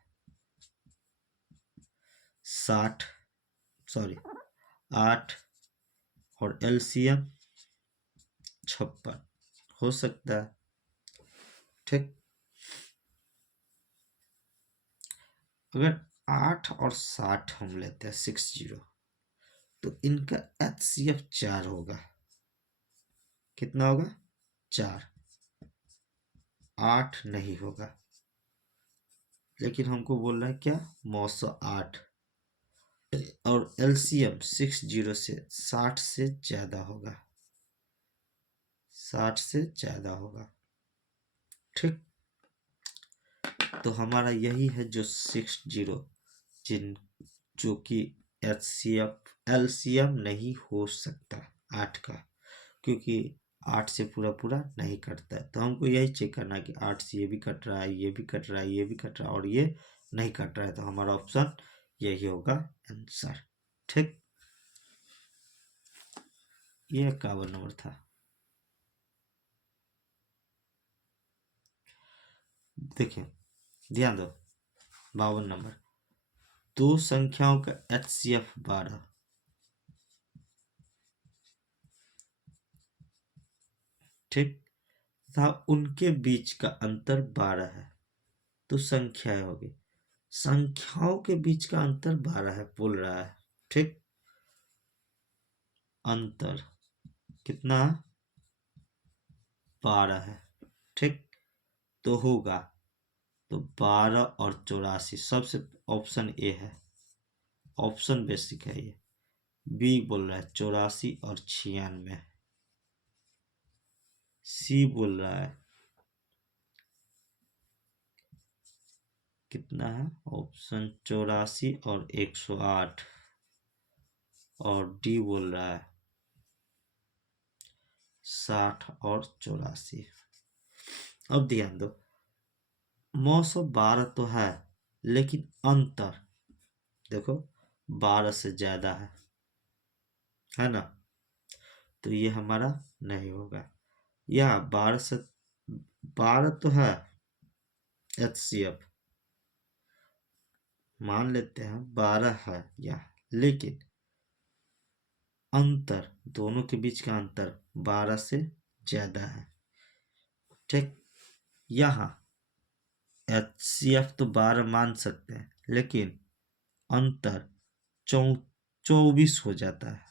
60, सॉरी 8 और एलसीएम 56 हो सकता है। ठीक, अगर 8 और 60 हम लेते हैं 60, तो इनका एचसीएफ 4 होगा, कितना होगा, 4, 8 नहीं होगा। लेकिन हमको बोल रहा है क्या, मौसो 8 और एलसीएम 60 से 60 से ज्यादा होगा, 60 से ज्यादा होगा। ठीक, तो हमारा यही है जो 60 जिन जो कि एचसीएफ एलसीएम नहीं हो सकता 8 का, क्योंकि 8 से पूरा पूरा नहीं कटता है। तो हमको यही चेक करना है कि 8 से ये भी कट रहा है, ये भी कट रहा है, ये भी कट रहा है और ये नहीं कट रहा है, तो हमारा ऑप्शन यही होगा आंसर। ठीक, ये 51 नंबर था। देखिए ध्यान दो, 52 नंबर, दो संख्याओं का एचसीएफ 12, ठीक, तथा उनके बीच का अंतर 12 है, तो संख्याएं होगी, संख्याओं के बीच का अंतर 12 है बोल रहा है। ठीक, अंतर कितना, 12 है। ठीक, तो होगा, तो 12 और 84, सबसे ऑप्शन ए है, ऑप्शन बेसिक है ये। बी बोल रहा है 84 और 96, सी बोल रहा है कितना है, ऑप्शन 84 और 108, और डी बोल रहा है 60 और 84। अब ध्यान दो, 912 तो है लेकिन अंतर देखो 12 से ज्यादा है ना, तो ये हमारा नहीं होगा। या 12 से 12 तो है एचसीएफ, मान लेते हैं 12 है या, लेकिन अंतर दोनों के बीच का अंतर 12 से ज्यादा है। ठीक, यहाँ एचसीएफ तो 12 मान सकते हैं लेकिन अंतर 24 हो जाता है,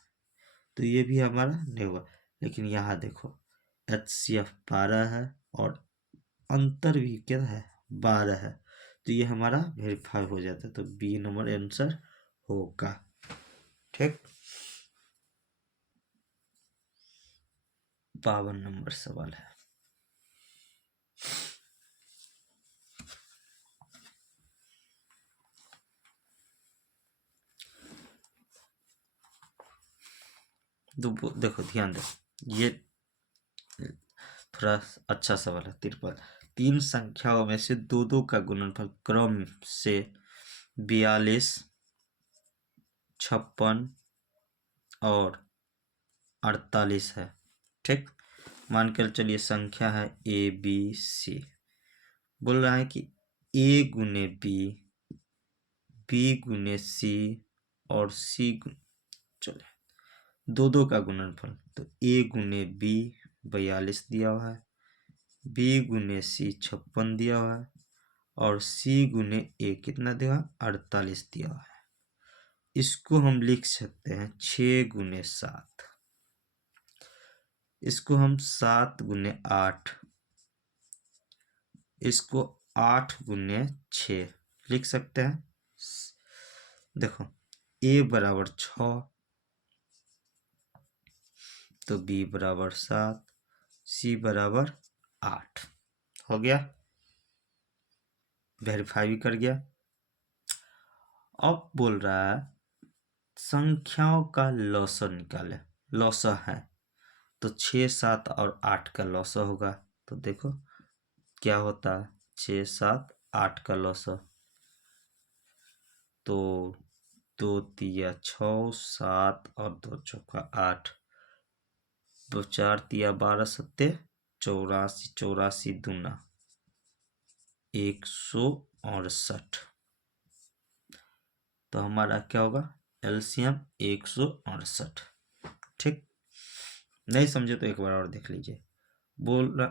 तो ये भी हमारा नहीं होगा। लेकिन यहाँ देखो एचसीएफ 12 है और अंतर भी क्या है, 12 है, तो ये हमारा वेरीफाई हो जाता है, तो बी नंबर आंसर होगा। ठीक, 52 नंबर सवाल है। देखो ध्यान दो, ये थोड़ा अच्छा सवाल है। 53, तीन संख्याओं में से दो दो का गुणनफल क्रम से 42, 56 और 48 है। ठीक, मानकर चलिए संख्या है ए बी सी। बोल रहा है कि ए गुने बी, बी गुने सी और सी चले दो दो का गुणनफल, तो ए गुने बी 42 दिया हुआ है, बी गुने सी 56 दिया हुआ है और सी गुने ए कितना दिया, 48 दिया हुआ है। इसको हम लिख सकते हैं 6 गुने 7, इसको हम 7 गुने 8, इसको 8 गुने 6 लिख सकते हैं। देखो ए बराबर 6, तो बी बराबर 7, सी बराबर 8 हो गया, वेरीफाई भी कर गया। अब बोल रहा है संख्याओं का लौसर निकाले। लौसर है तो 6, 7 और 8 का लौसर होगा। तो देखो क्या होता है, 6, 7, 8 का लौसर, तो 2 तिया 6, 7 और 2 चौका 8, 2 4 तिया 12 सत्ते 84, 84 दूना 168। तो हमारा क्या होगा, एलसीएम 168। ठीक, नहीं समझे तो एक बार और देख लीजिए।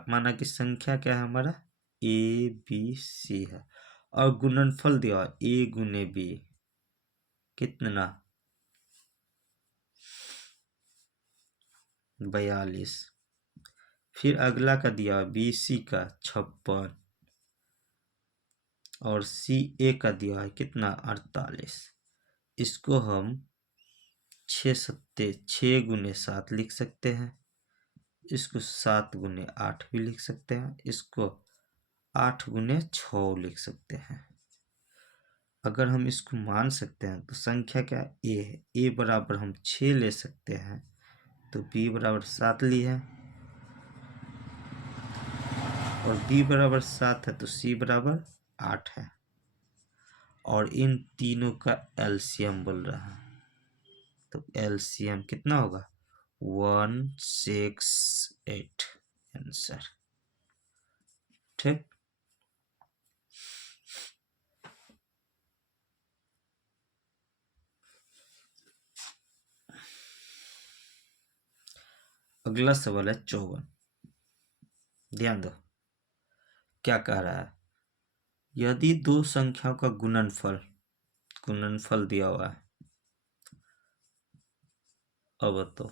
माना कि संख्या क्या है हमारा, ए बी सी है और गुणनफल दिया ए गुने बी कितना, 42। फिर अगला का दिया बी सी का 56 और सी ए का दिया है कितना, 48। इसको हम 6 सत्ते 6 गुने 7 लिख सकते हैं, इसको 7 गुने 8 भी लिख सकते हैं, इसको 8 गुने 6 लिख सकते हैं। अगर हम इसको मान सकते हैं तो संख्या क्या ए है, ए बराबर हम 6 ले सकते हैं, तो बी बराबर 7 ली है और बी बराबर 7 है तो सी बराबर 8 है और इन तीनों का एलसीएम बोल रहा है, तो एलसीएम कितना होगा, 168 आंसर। ठीक, अगला सवाल है 54। ध्यान दो क्या कह रहा है, यदि दो संख्याओं का गुणनफल दिया हुआ है, अब तो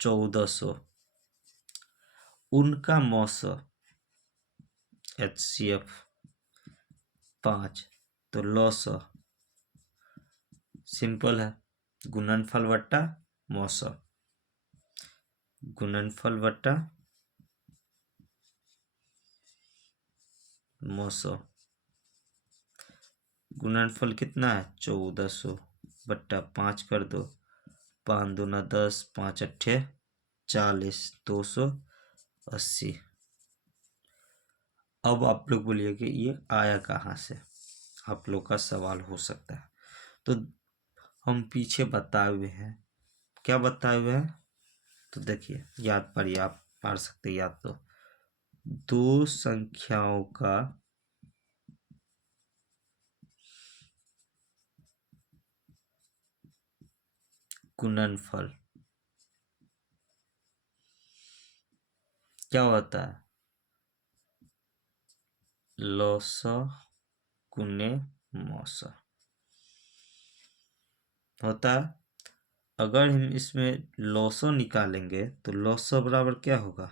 1400, उनका मौसा HCF 5, तो लौसा सिंपल है, गुणनफल वट्टा मौसा, गुणनफल वट्टा मौसा, गुणनफल कितना है 1400 बट्टा 5 कर दो, 5 दूना 10, 5 अट्ठे 40, 280। अब आप लोग बोलिए कि ये आया कहाँ से, आप लोग का सवाल हो सकता है। तो हम पीछे बताए हुए हैं, क्या बताए हुए हैं, तो देखिए याद पढ़िए, आप पढ़ सकते हैं याद। तो दो संख्याओं का गुणनफल क्या होता है, लौसा गुने मौसा होता है। अगर हम इसमें लौसा निकालेंगे तो लौसा बराबर क्या होगा,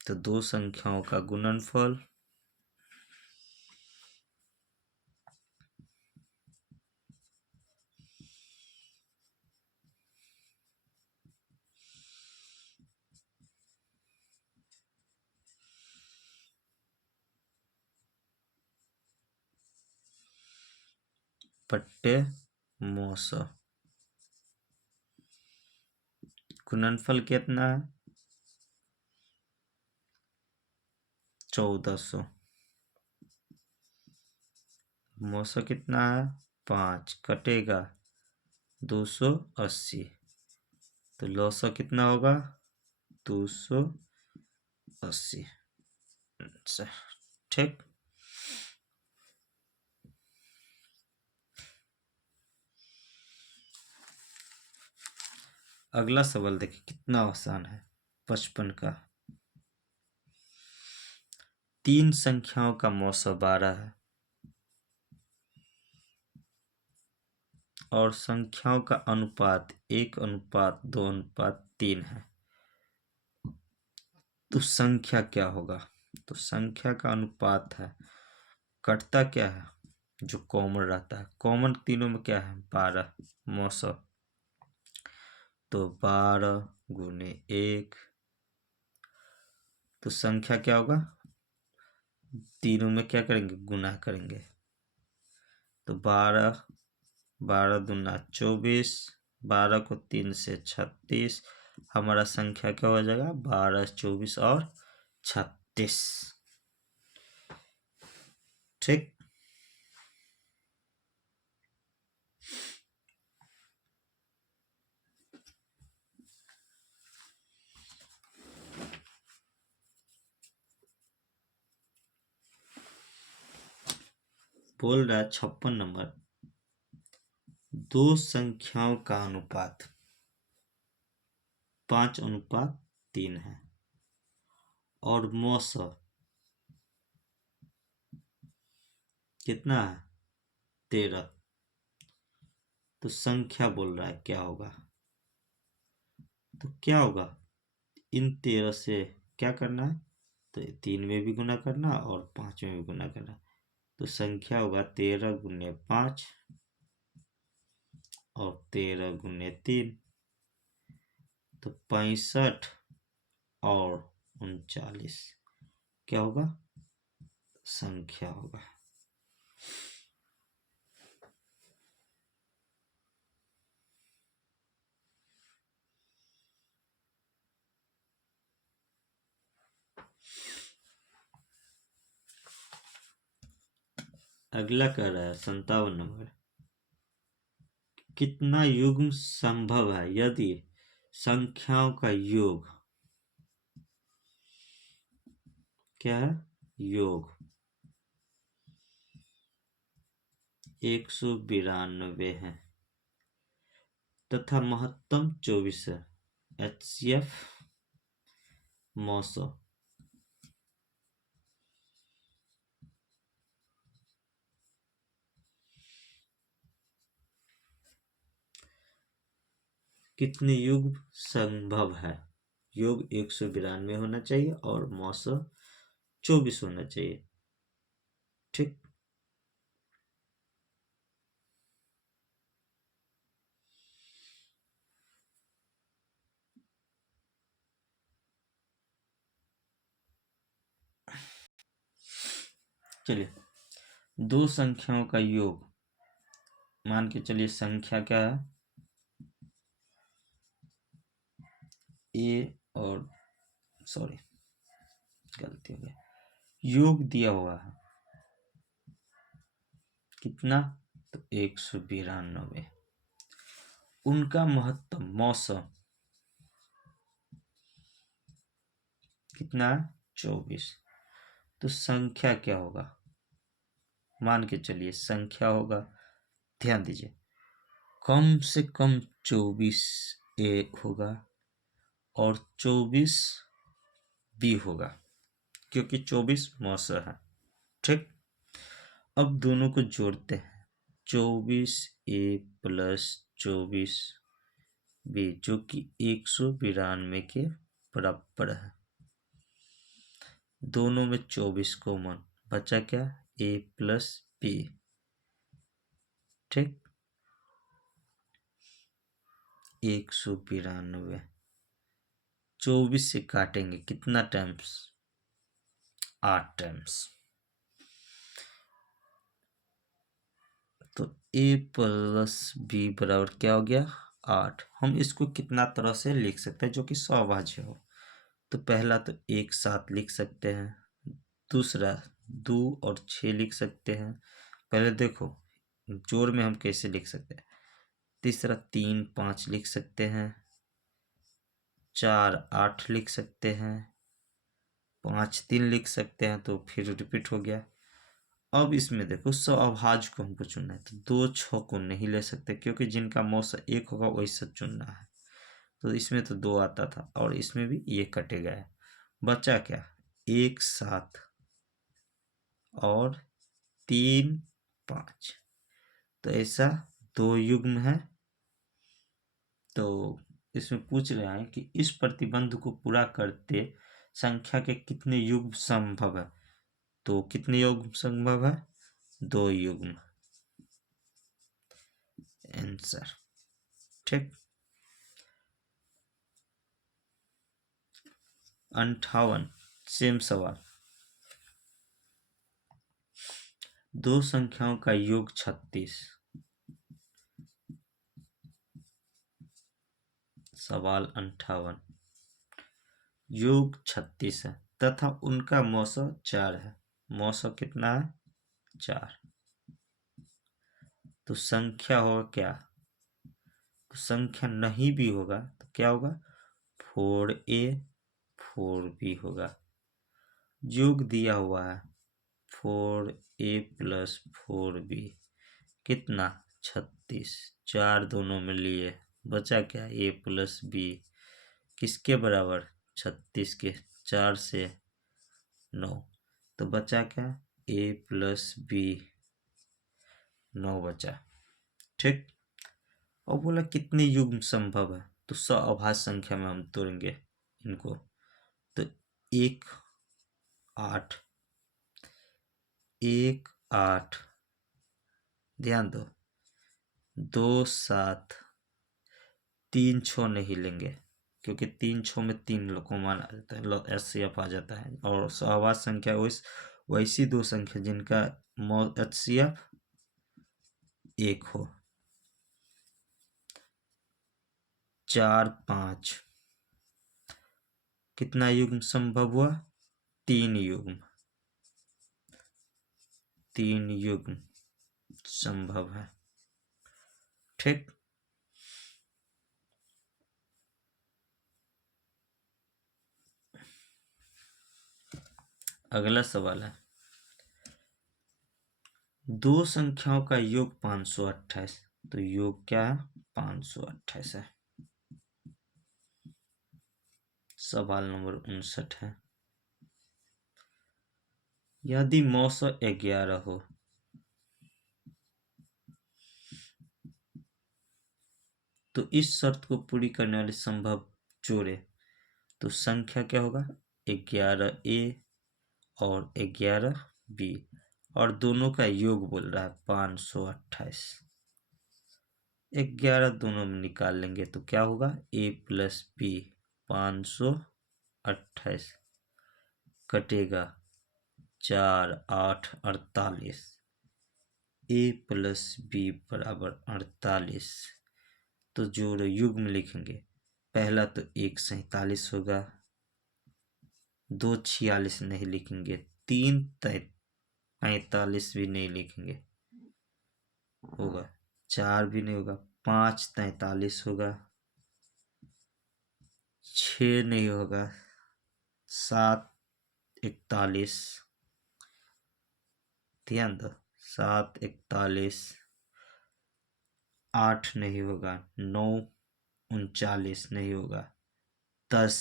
तो दो संख्याओं का गुणनफल बट्टे मौस। गुणनफल कितना है? 1400। मौसा कितना है? 5 कटेगा 280, तो लौसा कितना होगा? 280। ठीक। अगला सवाल देखिए कितना आसान है। 55 का। 3 संख्याओं का मौसा 12 है और संख्याओं का अनुपात 1:2:3 है, तो संख्या क्या होगा? तो संख्या का अनुपात है, कटता क्या है? जो कॉमन रहता है। कॉमन तीनों में क्या है? 12 मौसा, तो 12 गुने 1, तो संख्या क्या होगा? तीनों में क्या करेंगे? गुना करेंगे, तो 12 12 दूना 24, 12 को 3 से 36, हमारा संख्या क्या हो जाएगा? 12 24 और 36। ठीक। बोल रहा है 56 नंबर, 2 संख्याओं का अनुपात 5:3 है और मौसा कितना है? 13, तो संख्या बोल रहा है क्या होगा? तो क्या होगा? इन 13 से क्या करना है? तो 3 में भी गुना करना और 5 में भी गुना करना, तो संख्या होगा 13 गुने 5 और 13 गुने 3, तो 65 और 39 क्या होगा? संख्या होगा। अगला कह रहा है 57 नंबर, कितना युग्म संभव है यदि संख्याओं का योग क्या है? योग 192 है तथा महत्तम 24 है। HCF मौसो कितने युग संभव है? योग 192 होना चाहिए और मौसम 24 होना चाहिए। ठीक। चलिए, 2 संख्याओं का योग मान के चलिए, संख्या क्या है? ए और सॉरी गलती हो गया, योग दिया हुआ है कितना? तो 192, उनका महत्तम मौसम कितना है? 24, तो संख्या क्या होगा? मान के चलिए संख्या होगा, ध्यान दीजिए, कम से कम 24 ए होगा और 24 बी होगा, क्योंकि 24 मौसा है। ठीक। अब दोनों को जोड़ते हैं, 24 ए प्लस 24 बी, जो कि 192 के बराबर है। दोनों में 24 कॉमन बचा, क्या? ए प्लस बी। ठीक। 192 24 से काटेंगे कितना टाइम्स? 8 टाइम्स, तो a प्लस बी बराबर क्या हो गया 8। हम इसको कितना तरह से लिख सकते हैं जो कि सौभाज्य हो। तो पहला तो एक साथ लिख सकते हैं, दूसरा 2 और 6 लिख सकते हैं। पहले देखो जोड़ में हम कैसे लिख सकते हैं। तीसरा 3 5 लिख सकते हैं, 4 8 लिख सकते हैं, 5 3 लिख सकते हैं, तो फिर रिपीट हो गया। अब इसमें देखो सौभाज्य को हमको चुनना है, तो 2 6 को नहीं ले सकते क्योंकि जिनका मौसा 1 होगा वही सब चुनना है। तो इसमें तो 2 आता था और इसमें भी ये कटे गया। बचा क्या 1 7 और 3 5। तो ऐसा 2 युग्म है। तो इसमें पूछ रहे हैं कि इस प्रतिबंध को पूरा करते संख्या के कितने युग्म संभव है। तो कितने युग्म संभव है 2 युग्म आंसर। ठीक। 58 सेम सवाल। दो संख्याओं का योग 36। सवाल 58 योग 36 है तथा उनका मौसा 4 है। मौसा कितना है 4। तो संख्या होगा क्या, तो संख्या नहीं भी होगा तो क्या होगा 4a 4b होगा। योग दिया हुआ है 4a प्लस 4b कितना 36। 4 दोनों में लिए, बचा क्या a प्लस b किसके बराबर 36 के, 4 से 9। तो बचा क्या a प्लस b 9 बचा। ठीक। और बोला कितने युग्म संभव है, तो सअभाज्य संख्या में हम तोड़ेंगे इनको। तो 1 8 1 8 ध्यान दो, 2 7 3 6 नहीं लेंगे क्योंकि 3 6 में 3 को माना जाता है, एचसीएफ आ जाता है। और सअभाज्य संख्या वैसी दो संख्या जिनका एचसीएफ 1 हो। 4 5 कितना युग्म संभव हुआ 3 युग्म, 3 युग्म संभव है। ठीक। अगला सवाल है दो संख्याओं का योग 528। तो योग क्या है 528 है। सवाल नंबर 59 है यदि मौसा 11 हो तो इस शर्त को पूरी करने वाले संभव जोड़े। तो संख्या क्या होगा 11a और 11b और दोनों का योग बोल रहा है 528। 11 दोनों में निकाल लेंगे तो क्या होगा a प्लस b 528 कटेगा 4 8 48 a प्लस b बराबर 48। तो जोड़ युग्म लिखेंगे, पहला तो 1 47 होगा, 2 46 नहीं लिखेंगे, 3 45 भी नहीं लिखेंगे होगा, 4 भी नहीं होगा, 5 43 होगा, 6 नहीं होगा, 7 41 ध्यान दो 7 41, 8 नहीं होगा, 9 39 नहीं होगा, 10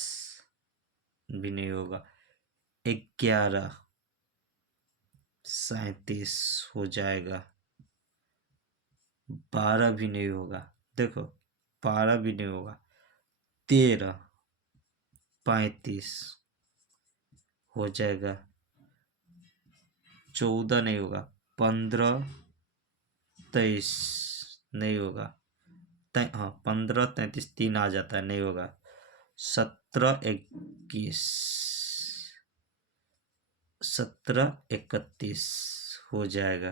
भी नहीं होगा, 11 37 हो जाएगा, 12 भी नहीं होगा, देखो 12 भी नहीं होगा, 13 35 हो जाएगा, 14 नहीं होगा, 15 23 नहीं होगा, हाँ 15 33 3 आ जाता है नहीं होगा, 17 21 17 31 हो जाएगा,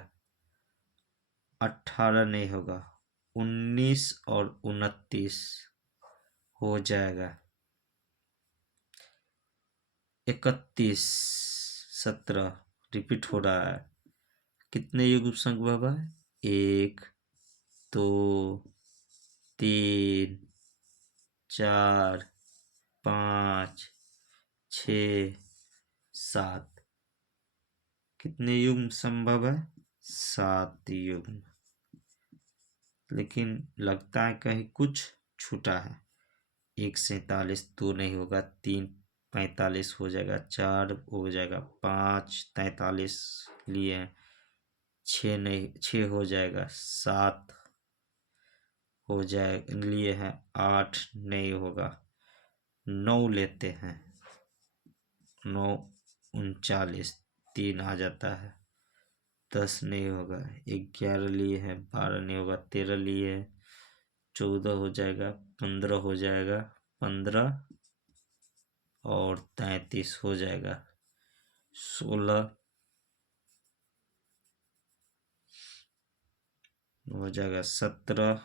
18 नहीं होगा, 19 और 29 हो जाएगा। 31, 17 रिपीट हो रहा है। कितने युग्म संभव है? 1, 2, 3, 4, 5, 6, 7। कितने युग्म संभव है? 7 युग्म। लेकिन लगता है कहीं कुछ छूटा है। 1 47 2 नहीं होगा, 3 45 हो जाएगा, 4 हो जाएगा, 5 43 लिए हैं, 6 नहीं, 6 हो जाएगा, 7 हो जाए लिए हैं, 8 नहीं होगा, 9 लेते हैं, 9 39 3 आ जाता है, 10 नहीं होगा, 11 लिए हैं, 12 नहीं होगा, 13 लिए हैं, 14 हो जाएगा, 15 हो जाएगा, 15 और 33 हो जाएगा, 16 हो जाएगा, 17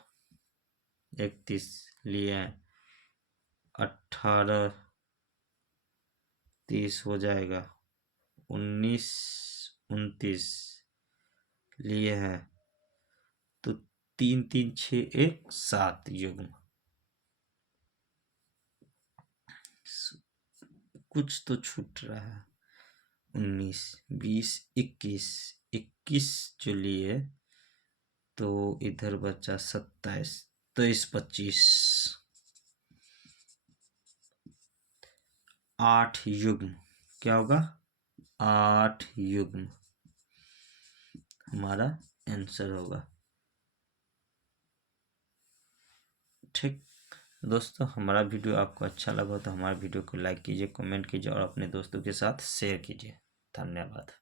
31 लिए हैं, 18 30 हो जाएगा, 19 29 लिए हैं, तो 3 3 6 1 7 युग्म। कुछ तो छूट रहा है। 19 20 21 21 जो लिए तो इधर बचा 27 23 25 8 युग्म। क्या होगा? 8 युग्म हमारा आंसर होगा। ठीक दोस्तों, हमारा वीडियो आपको अच्छा लगा तो हमारे वीडियो को लाइक कीजिए, कमेंट कीजिए और अपने दोस्तों के साथ शेयर कीजिए। धन्यवाद।